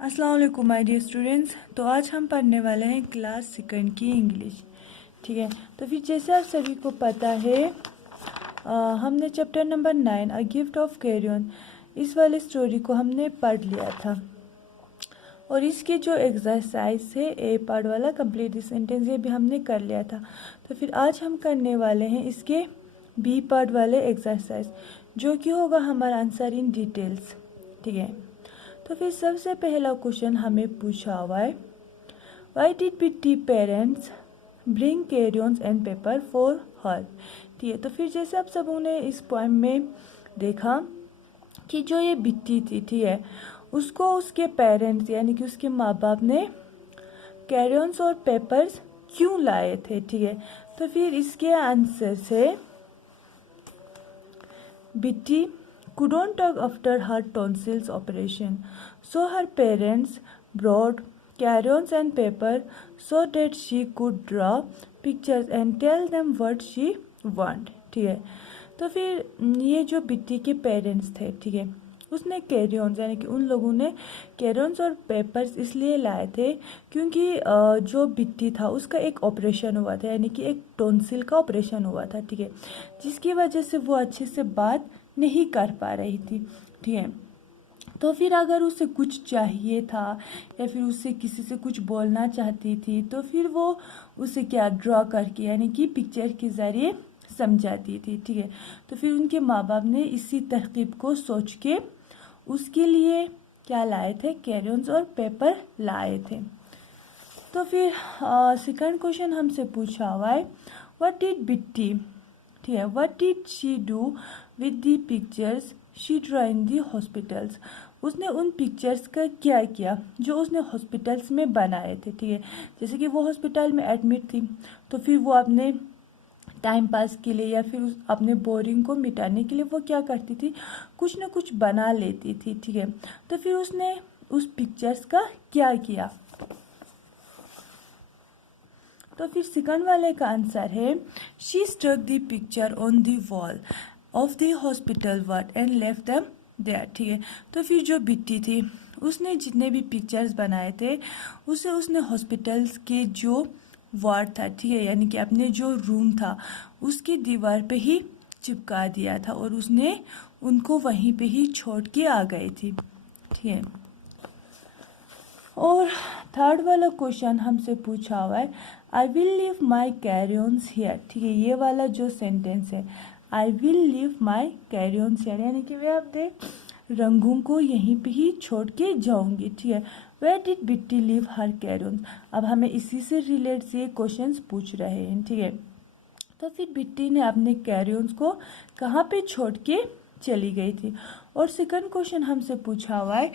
अस्सलाम वालेकुम my dear students. तो आज हम पढ़ने वाले हैं क्लास सेकंड की इंग्लिश। ठीक है, तो फिर जैसे आप सभी को पता है हमने chapter number 9 a gift of crayon इस वाले स्टोरी को हमने पढ़ लिया था। और इसके जो एक्सरसाइज है ए पार्ट वाला कंप्लीट द सेंटेंस ये भी हमने कर लिया था। तो फिर आज हम करने वाले हैं इसके बी पार्ट वाले एक्सरसाइज, जो कि होगा हमारा आंसर इन डिटेल्स। ठीक है, तो फिर सबसे पहला क्वेश्चन हमें पूछा हुआ है, why did Bitti parents bring crayons and paper for her. ठीक है, तो फिर जैसे आप सबों ने इस पोएम में देखा कि जो ये बिट्टी थी, ठीक है, उसको उसके पेरेंट्स यानी कि उसके माँ बाप ने कैरियंस और पेपर्स क्यों लाए थे। ठीक है, तो फिर इसके आंसर से बिट्टी couldn't talk after her tonsils operation, so her parents brought crayons and paper so that she could draw pictures and tell them what she want। ठीक है, तो फिर ये जो बिट्टी के पेरेंट्स थे, ठीक है, उसने कैरियंस यानी कि उन लोगों ने कैरियंस और पेपर्स इसलिए लाए थे क्योंकि जो बिट्टी था उसका एक ऑपरेशन हुआ था, यानी कि एक टॉन्सिल का ऑपरेशन हुआ था। ठीक है, जिसकी वजह से वो अच्छे से बात नहीं कर पा रही थी। ठीक है, तो फिर अगर उसे कुछ चाहिए था या फिर उसे किसी से कुछ बोलना चाहती थी तो फिर वो उसे क्या ड्रॉ करके यानी कि पिक्चर के ज़रिए समझाती थी। ठीक है, तो फिर उनके माँ बाप ने इसी तरकीब को सोच के उसके लिए क्या लाए थे, कैरियंस और पेपर लाए थे। तो फिर सेकंड क्वेश्चन हमसे पूछा हुआ है, व्हाट डिड बिट्टी, ठीक है, what did she do with the pictures she draw in the hospitals. उसने उन पिक्चर्स का क्या किया जो उसने हॉस्पिटल्स में बनाए थे। ठीक है, जैसे कि वो हॉस्पिटल में एडमिट थी तो फिर वो अपने टाइम पास के लिए या फिर अपने बोरिंग को मिटाने के लिए वो क्या करती थी, कुछ ना कुछ बना लेती थी। ठीक है, तो फिर उसने उस पिक्चर्स का क्या किया। तो फिर सेकंड वाले का आंसर है, she stuck the picture on the wall of the hospital ward and left them there. ठीक है, तो फिर जो बिट्टी थी उसने जितने भी पिक्चर्स बनाए थे उसे उसने हॉस्पिटल्स के जो वार्ड था, ठीक है, यानी कि अपने जो रूम था उसकी दीवार पे ही चिपका दिया था और उसने उनको वहीं पे ही छोड़ के आ गई थी। ठीक है, और थर्ड वाला क्वेश्चन हमसे पूछा हुआ है, I will leave my crayons here. ठीक है, ये वाला जो सेंटेंस है, I will leave my crayons here, यानी कि मैं अपने रंगों को यहीं पे ही छोड़ के जाऊंगी। ठीक है, where did Bitti leave her crayons. अब हमें इसी से रिलेट से क्वेश्चंस पूछ रहे हैं। ठीक है, तो फिर बिट्टी ने अपने कैरियंस को कहाँ पे छोड़ के चली गई थी। और सेकंड क्वेश्चन हमसे पूछा हुआ है,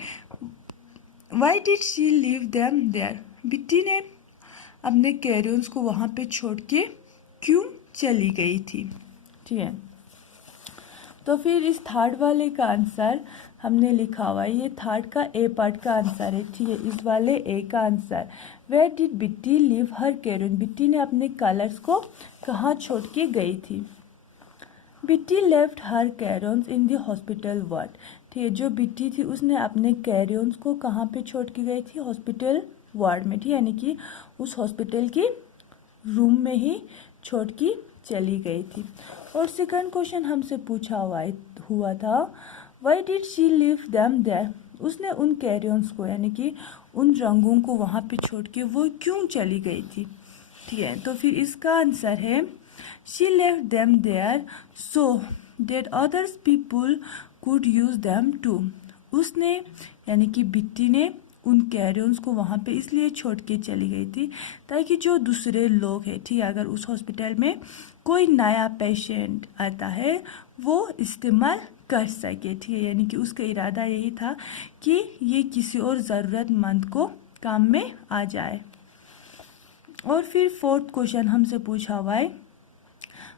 why did she leave them there. Bitti ने अपने कैरियंस को वहाँ पे छोड़ के क्यों चली गई थी। ठीक है, तो फिर इस थर्ड वाले का आंसर हमने लिखा हुआ है, ये थर्ड का ए पार्ट का आंसर है। ठीक है, इस वाले ए का answer, where did Bitti leave her crayon. बिट्टी ने अपने कलर्स को कहाँ छोड़ के गई थी। Bitti left her crayons in the hospital ward. ठीक है, जो बिट्टी थी उसने अपने कैरियंस को कहाँ पे छोड़ के गई थी, हॉस्पिटल वार्ड में। ठीक, यानी कि उस हॉस्पिटल के रूम में ही छोड़ के चली गई थी। और सेकंड क्वेश्चन हमसे पूछा हुआ था, why did she leave them there. उसने उन कैरियंस को यानी कि उन रंगों को वहाँ पे छोड़ के वो क्यों चली गई थी। ठीक है, तो फिर इसका आंसर है, she left them there so that others people could use them too. उसने यानी कि बिट्टी ने उन कैरियंस को वहाँ पे इसलिए छोड़ के चली गई थी ताकि जो दूसरे लोग हैं, ठीक है, अगर उस हॉस्पिटल में कोई नया पेशेंट आता है वो इस्तेमाल कर सके। ठीक है, यानी कि उसका इरादा यही था कि ये किसी और ज़रूरतमंद को काम में आ जाए। और फिर फोर्थ क्वेश्चन हमसे पूछा हुआ है,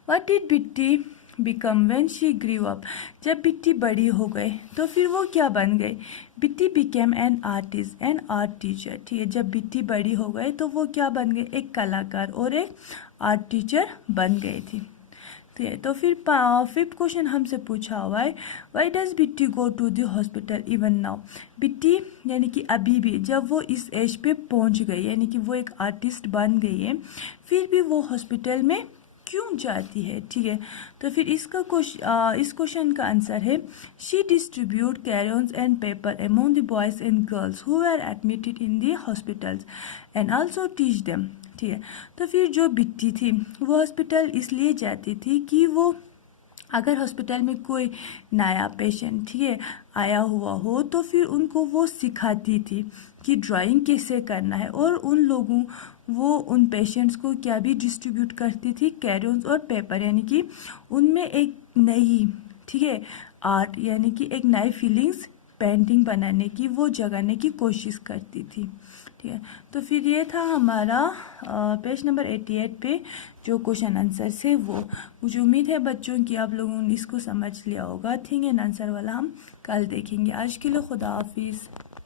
what did Bitti become when she grew up. जब बिट्टी बड़ी हो गई तो फिर वो क्या बन गई, Bitti became an artist an art teacher. ठीक है, जब बिट्टी बड़ी हो गई तो वो क्या बन गई, एक कलाकार और एक आर्ट टीचर बन गई थी। तो फिर 5th क्वेश्चन हमसे पूछा हुआ है, why does Bitti go to the hospital even now. Bitti यानी कि अभी भी, जब वो इस एज पे पहुंच गई, यानी कि वो एक आर्टिस्ट बन गई है, फिर भी वो हॉस्पिटल में क्यों जाती है। ठीक है, तो फिर इस क्वेश्चन का आंसर है, she distribute crayons and paper among the boys and girls who are admitted in the hospitals and also teach them. ठीक है, तो फिर जो बिट्टी थी वो हॉस्पिटल इसलिए जाती थी कि वो अगर हॉस्पिटल में कोई नया पेशेंट, ठीक है, आया हुआ हो तो फिर उनको वो सिखाती थी कि ड्राइंग कैसे करना है, और उन पेशेंट्स को क्या भी डिस्ट्रीब्यूट करती थी, कैरियर्स और पेपर, यानी कि उनमें एक नई, ठीक है, आर्ट यानी कि एक नई फीलिंग्स पेंटिंग बनाने की वो जगाने की कोशिश करती थी। ठीक है, तो फिर ये था हमारा पेज नंबर 88 पे जो क्वेश्चन आंसर से वो। मुझे उम्मीद है बच्चों कि आप लोगों ने इसको समझ लिया होगा। थिंक एंड आंसर वाला हम कल देखेंगे। आज के लिए खुदा हाफिज़।